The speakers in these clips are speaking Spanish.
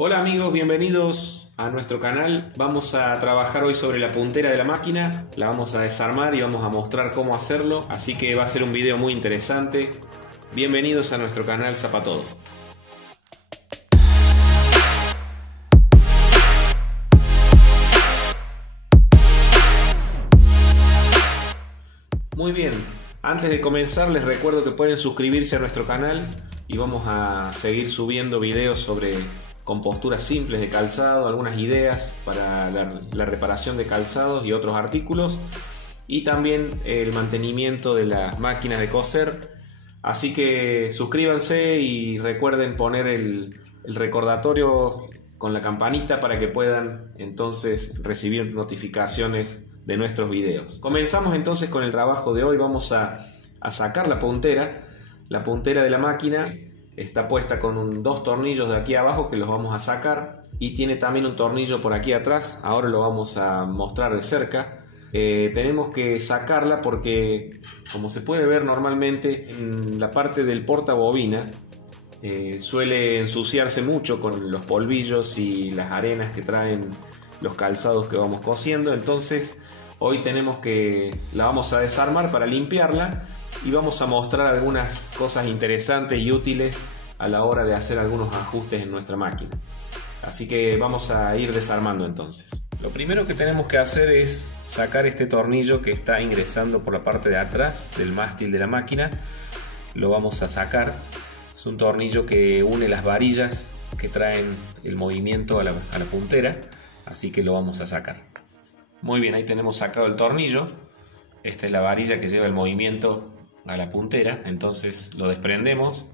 Hola amigos, bienvenidos a nuestro canal. Vamos a trabajar hoy sobre la puntera de la máquina. La vamos a desarmar y vamos a mostrar cómo hacerlo. Así que va a ser un video muy interesante. Bienvenidos a nuestro canal Zapatodo. Muy bien, antes de comenzar les recuerdo que pueden suscribirse a nuestro canal y vamos a seguir subiendo videos sobre composturas simples de calzado, algunas ideas para la reparación de calzados y otros artículos, y también el mantenimiento de las máquinas de coser. Así que suscríbanse y recuerden poner el recordatorio con la campanita para que puedan entonces recibir notificaciones de nuestros videos. Comenzamos entonces con el trabajo de hoy. Vamos a sacar la puntera. La puntera de la máquina está puesta con dos tornillos de aquí abajo que los vamos a sacar, y tiene también un tornillo por aquí atrás. Ahora lo vamos a mostrar de cerca. Tenemos que sacarla porque, como se puede ver normalmente, en la parte del portabobina suele ensuciarse mucho con los polvillos y las arenas que traen los calzados que vamos cosiendo. Entonces hoy la vamos a desarmar para limpiarla, y vamos a mostrar algunas cosas interesantes y útiles a la hora de hacer algunos ajustes en nuestra máquina. Así que vamos a ir desarmando entonces. Lo primero que tenemos que hacer es sacar este tornillo que está ingresando por la parte de atrás del mástil de la máquina. Lo vamos a sacar. Es un tornillo que une las varillas que traen el movimiento a la puntera, así que lo vamos a sacar. Muy bien, ahí tenemos sacado el tornillo. Esta es la varilla que lleva el movimiento a la puntera, entonces lo desprendemos.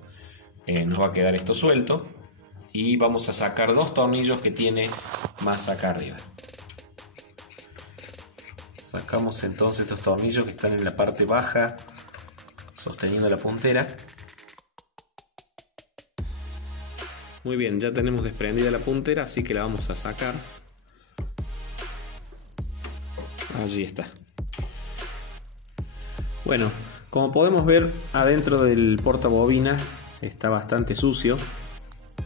Nos va a quedar esto suelto, y vamos a sacar dos tornillos que tiene más acá arriba. Sacamos entonces estos tornillos que están en la parte baja sosteniendo la puntera. Muy bien, ya tenemos desprendida la puntera, así que la vamos a sacar. Allí está. Bueno, como podemos ver, adentro del portabobina está bastante sucio.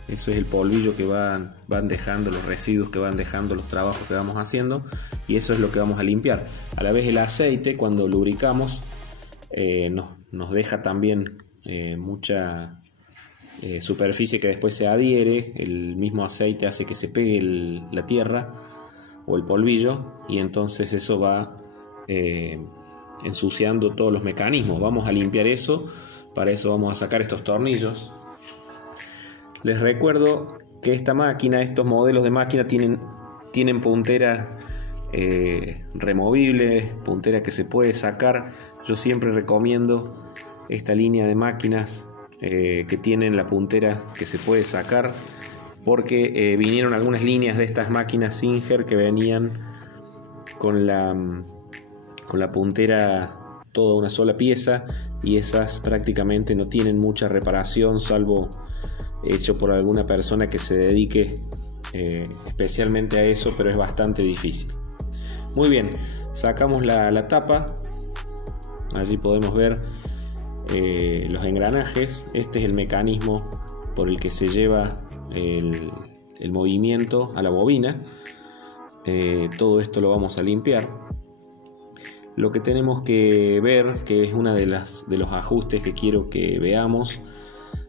Eso es el polvillo que van dejando, los residuos que van dejando los trabajos que vamos haciendo, y eso es lo que vamos a limpiar. A la vez el aceite, cuando lubricamos, nos deja también mucha superficie que después se adhiere. El mismo aceite hace que se pegue la tierra o el polvillo, y entonces eso va ensuciando todos los mecanismos. Vamos a limpiar eso. Para eso vamos a sacar estos tornillos. Les recuerdo que esta máquina, estos modelos de máquina tienen puntera removible, puntera que se puede sacar. Yo siempre recomiendo esta línea de máquinas que tienen la puntera que se puede sacar, porque vinieron algunas líneas de estas máquinas Singer que venían con la puntera toda una sola pieza, y esas prácticamente no tienen mucha reparación, salvo hecho por alguna persona que se dedique especialmente a eso, pero es bastante difícil. Muy bien, sacamos la tapa. Allí podemos ver los engranajes. Este es el mecanismo por el que se lleva el movimiento a la bobina. Todo esto lo vamos a limpiar. Lo que tenemos que ver, que es una de los ajustes que quiero que veamos,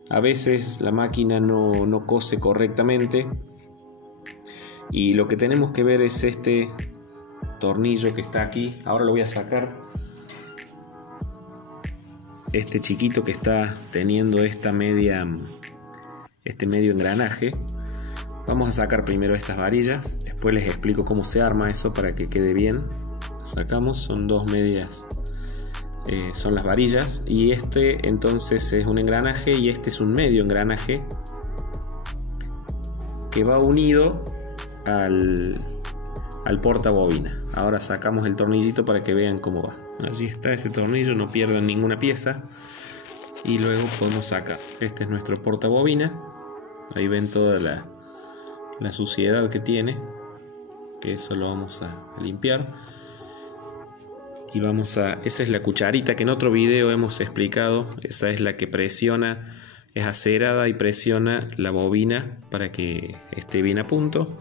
a veces la máquina no cose correctamente, y lo que tenemos que ver es este tornillo que está aquí. Ahora lo voy a sacar. Este chiquito que está teniendo este medio engranaje. Vamos a sacar primero estas varillas, después les explico cómo se arma eso para que quede bien. Sacamos, son dos medias, son las varillas, y este entonces es un engranaje, y este es un medio engranaje que va unido al portabobina. Ahora sacamos el tornillito para que vean cómo va. Allí está ese tornillo, no pierdan ninguna pieza, y luego podemos sacar. Este es nuestro portabobina. Ahí ven toda la suciedad que tiene, que eso lo vamos a limpiar. Y esa es la cucharita que en otro video hemos explicado. Esa es la que presiona es acerada y presiona la bobina para que esté bien a punto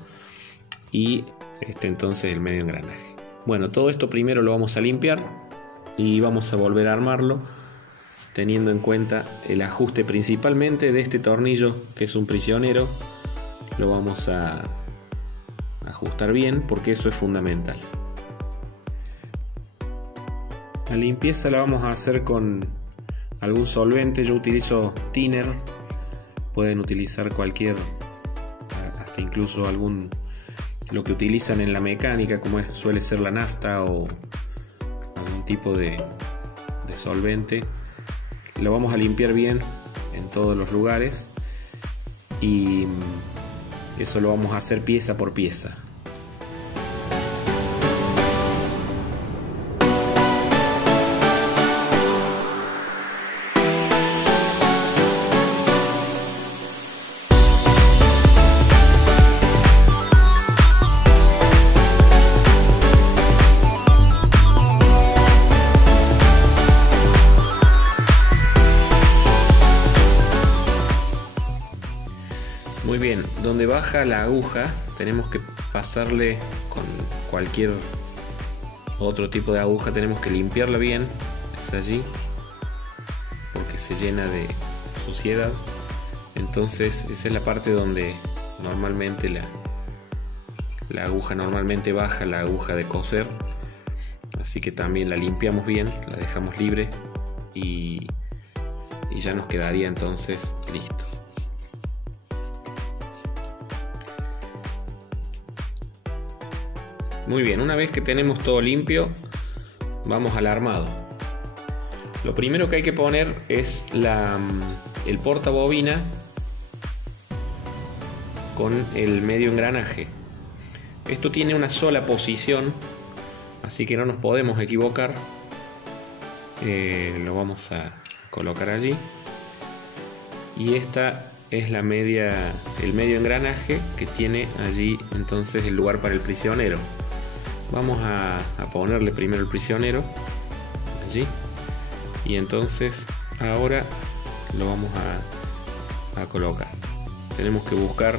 y esté entonces el medio engranaje. Bueno, todo esto primero lo vamos a limpiar y vamos a volver a armarlo teniendo en cuenta el ajuste principalmente de este tornillo, que es un prisionero. Lo vamos a ajustar bien porque eso es fundamental. La limpieza la vamos a hacer con algún solvente. Yo utilizo thinner, pueden utilizar cualquier, hasta incluso lo que utilizan en la mecánica, como suele ser la nafta o algún tipo de solvente. Lo vamos a limpiar bien en todos los lugares y eso lo vamos a hacer pieza por pieza. Muy bien, donde baja la aguja tenemos que pasarle con cualquier otro tipo de aguja, tenemos que limpiarla bien, es allí, porque se llena de suciedad. Entonces esa es la parte donde normalmente la aguja normalmente baja, la aguja de coser, así que también la limpiamos bien, la dejamos libre y ya nos quedaría entonces listo. Muy bien, una vez que tenemos todo limpio, vamos al armado. Lo primero que hay que poner es el portabobina con el medio engranaje. Esto tiene una sola posición, así que no nos podemos equivocar. Lo vamos a colocar allí. Y esta es el medio engranaje que tiene allí entonces el lugar para el prisionero. Vamos a ponerle primero el prisionero allí y entonces ahora lo vamos a colocar. Tenemos que buscar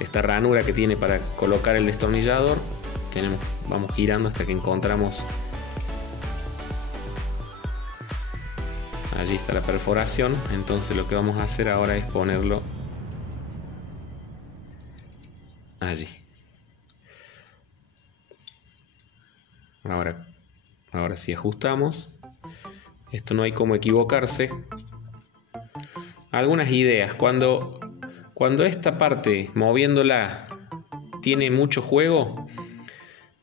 esta ranura que tiene para colocar el destornillador. Vamos girando hasta que encontramos. Allí está la perforación. Entonces lo que vamos a hacer ahora es ponerlo allí. Ahora sí ajustamos. Esto no hay como equivocarse. Algunas ideas. Cuando esta parte, moviéndola, tiene mucho juego,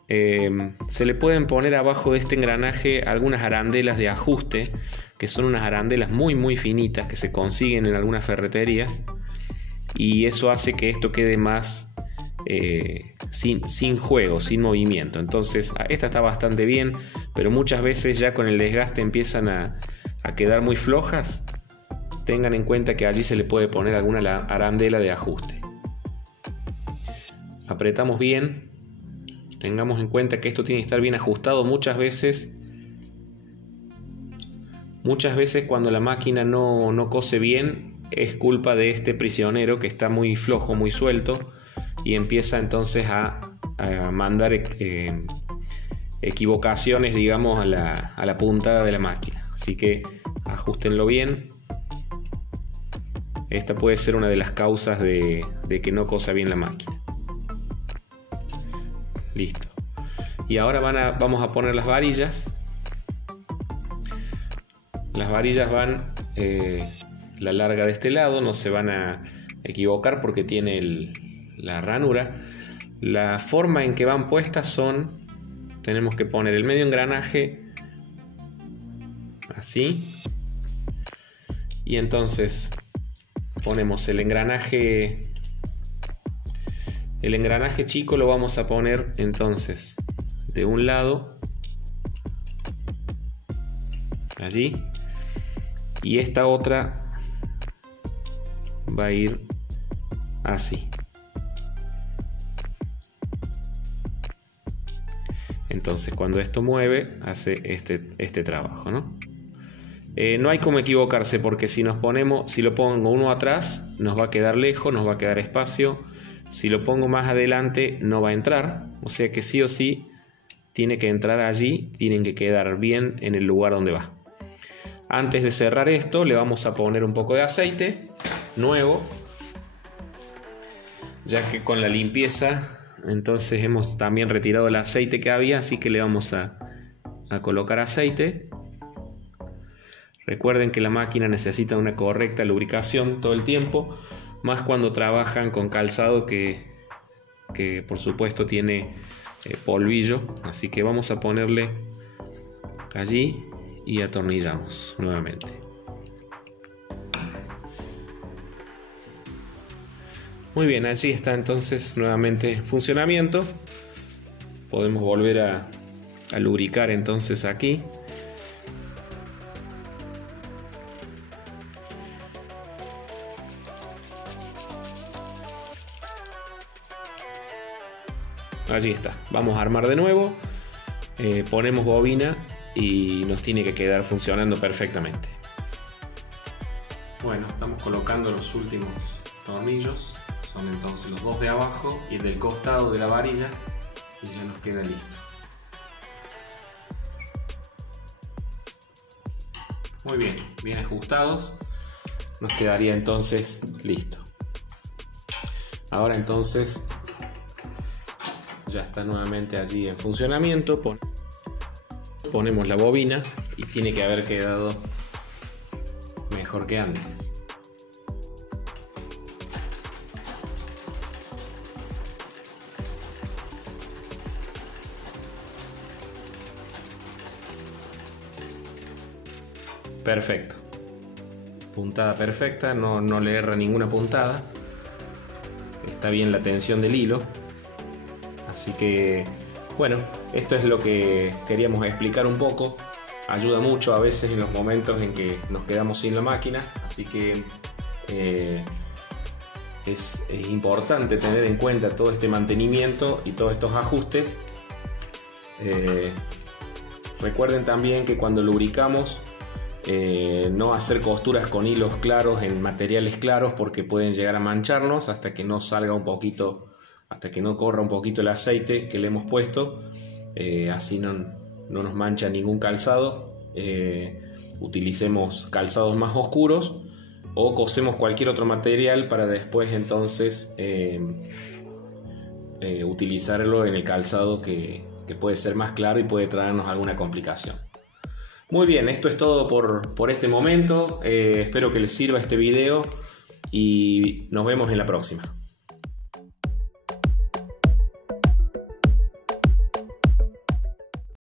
se le pueden poner abajo de este engranaje algunas arandelas de ajuste, que son unas arandelas muy finitas que se consiguen en algunas ferreterías, y eso hace que esto quede más sin juego, sin movimiento. Entonces esta está bastante bien, pero muchas veces ya con el desgaste empiezan a quedar muy flojas. Tengan en cuenta que allí se le puede poner alguna arandela de ajuste. Apretamos bien. Tengamos en cuenta que esto tiene que estar bien ajustado. Muchas veces cuando la máquina no cose bien, es culpa de este prisionero que está muy flojo, muy suelto, y empieza entonces a mandar equivocaciones, digamos, a la puntada de la máquina. Así que ajustenlo bien. Esta puede ser una de las causas de que no cosa bien la máquina. Listo. Y ahora vamos a poner las varillas. Las varillas van la larga de este lado, no se van a equivocar porque tiene la ranura. La forma en que van puestas tenemos que poner el medio engranaje así, y entonces ponemos el engranaje chico, lo vamos a poner entonces de un lado allí, y esta otra va a ir así. Entonces cuando esto mueve, hace este trabajo, ¿no? No hay como equivocarse, porque si lo pongo uno atrás, nos va a quedar lejos, nos va a quedar espacio. Si lo pongo más adelante, no va a entrar. O sea que sí o sí tiene que entrar allí, tienen que quedar bien en el lugar donde va. Antes de cerrar esto, le vamos a poner un poco de aceite nuevo, ya que con la limpieza entonces hemos también retirado el aceite que había, así que le vamos a colocar aceite. Recuerden que la máquina necesita una correcta lubricación todo el tiempo, más cuando trabajan con calzado que por supuesto tiene polvillo. Así que vamos a ponerle allí y atornillamos nuevamente. Muy bien, allí está entonces nuevamente en funcionamiento. Podemos volver a lubricar entonces aquí. Allí está. Vamos a armar de nuevo. Ponemos bobina y nos tiene que quedar funcionando perfectamente. Bueno, estamos colocando los últimos tornillos. Son entonces los dos de abajo y del costado de la varilla, y ya nos queda listo. Muy bien, bien ajustados. Nos quedaría entonces listo. Ahora entonces ya está nuevamente allí en funcionamiento. Ponemos la bobina y tiene que haber quedado mejor que antes. Perfecto. Puntada perfecta, no le erra ninguna puntada. Está bien la tensión del hilo. Así que, bueno, esto es lo que queríamos explicar un poco. Ayuda mucho a veces en los momentos en que nos quedamos sin la máquina. Así que es importante tener en cuenta todo este mantenimiento y todos estos ajustes. Recuerden también que cuando lubricamos, no hacer costuras con hilos claros en materiales claros, porque pueden llegar a mancharnos hasta que no salga un poquito, hasta que no corra un poquito el aceite que le hemos puesto. Así no nos mancha ningún calzado. Utilicemos calzados más oscuros o cosemos cualquier otro material para después entonces utilizarlo en el calzado que puede ser más claro y puede traernos alguna complicación. Muy bien, esto es todo por este momento. Espero que les sirva este video y nos vemos en la próxima.